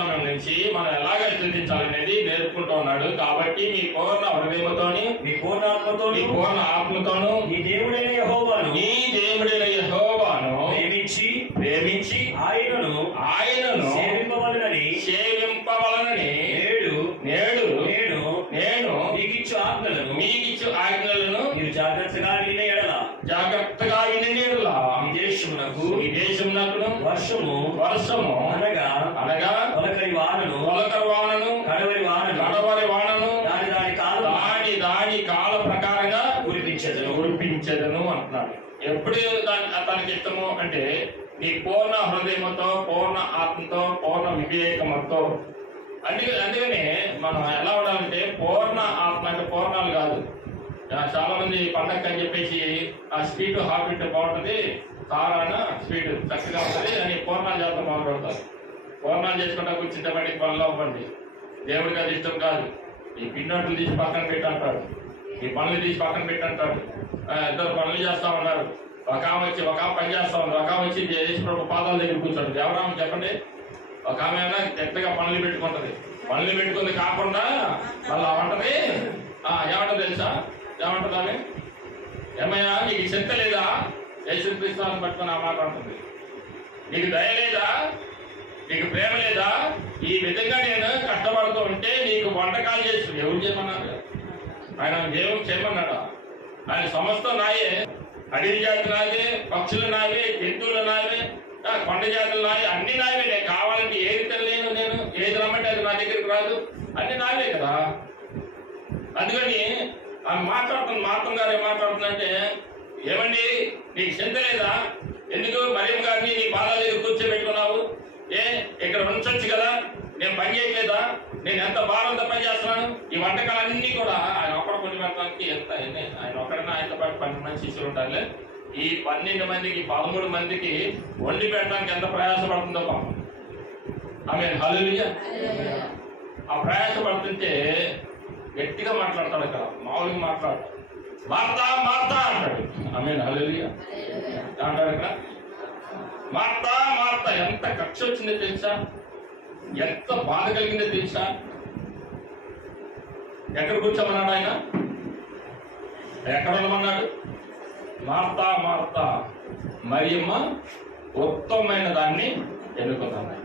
సమయం నుంచి మనం ఎలాగ స్తుతించాలనేది నేర్పుకుంటూ ఉన్నాడు. కాబట్టి మీ పూర్ణ హృదయముతోని, మీ పూర్ణ ఆత్మతోను, మీ పూర్ణ ఆత్మతోను నీ దేవుడైన యెహోవాను ప్రేమించి ఆయనను సేవింపవలనని నేడు నేను మీకిచ్చు ఆజ్ఞలను మీరు జాగ్రత్తగా విని ఎడల ఈ దేశమునకు వర్షము అనగా తొలకరి వానను కడవరి వానను దాని కాల ప్రకారంగా కురిపించదను అంటున్నాడు. ఎప్పుడు తనకి ఇష్టము అంటే నీ పూర్ణ హృదయముతో, పూర్ణ ఆత్మతో, పూర్ణ వివేకముతో. అందుకనే మనం ఎలా ఉండాలంటే పూర్ణ ఆత్మ అంటే పూర్ణాలు కాదు. చాలా మంది పండగ అని చెప్పేసి ఆ స్వీట్ హాబిట్ బాగుంటుంది, కారాన స్వీట్ చక్కగా ఉంటుంది అని పూర్ణాలు చేస్తాం మొదలుపెడతారు. పూర్ణాలు చేసుకుంటా కూర్చుంటే బట్టి పనులు అవ్వండి. దేవుడికి అది ఇష్టం కాదు. ఈ పిండి తీసి పక్కన పెట్టంటాడు, ఈ పనులు తీసి పక్కన పెట్టంటాడు. ఇద్దరు పనులు చేస్తా ఉన్నారు. ఒక ఆమె పని చేస్తా ఉంది, ఒక ఆమె వచ్చి యేసుప్రభు పాదాల దగ్గర కూర్చోండి. ఎవరామె చెప్పండి? ఒక ఆమె అయినా గట్టిగా పనులు పెట్టుకుంటది. పనులు పెట్టుకుంది కాకుండా మళ్ళీ అంటది, ఏమంటది తెలుసా? ఏమంటది ఆమె? ఏమయ్యా నీకు చింత లేదా? యేసుక్రీస్తుని పట్టుకుని ఆ మాట అంటుంది. నీకు దయ లేదా? నీకు ప్రేమ లేదా? ఈ విధంగా నేను కష్టపడుతూ ఉంటే నీకు వంటకాలు చేసి ఎవరు చేయమన్నారు? ఆయన దేవుడు చేయమన్నాడా? ఆయన సమస్తం నాయే. అడవి జాతి నాయే, పక్షులు నాయే, జంతువులు నాయే, కొండ జాతులు నాయే, అన్ని నాయే. నేను కావాలంటే ఏది తెలియను, నేను ఏది రమ్మంటే అది నా దగ్గరికి రాదు, అన్ని నాయే కదా. అందుకని ఆమె మాట్లాడుతుంది, మాతం గారు ఏం మాట్లాడుతుందంటే, ఏమండి నీకు చింత లేదా? ఎందుకు మరియమ్మ గారిని నీ పాదాల దగ్గర కూర్చోబెట్టుకున్నావు? ఇక్కడ ఉంచొచ్చు కదా, నేను పని చేయట్లేదా? నేను ఎంత భారంతో పని చేస్తున్నాను. ఈ వంటకాలన్నీ కూడా ఆయన ఒక్కడ కొన్ని పెట్టడానికి ఎంత ఆయన ఒక్కడైనా ఆయనతో పాటు 12 మంది శిష్యులు ఉంటారులే. ఈ 12 మందికి 13 మందికి వండి పెట్టడానికి ఎంత ప్రయాసపడుతుందో పాపం. ఆమె హల్లెలూయా. ఆ ప్రయాసపడుతుంటే గట్టిగా మాట్లాడతాడు. ఇక్కడ మామూలుగా మాట్లాడు, మార్తా అంటాడు. ఆమె హల్లెలూయా అంటాడు. ఇక్కడ మార్తా ఎంత కక్ష వచ్చిందో తెలుసా? ఎంత బాధ కలిగిందో తెలుసా? ఎక్కడ కూర్చోమన్నాడు ఆయన? ఎక్కడ ఉండమన్నాడు? మార్తా మరియమ్మ ఉత్తమమైన దాన్ని ఎన్నుకున్నాడు.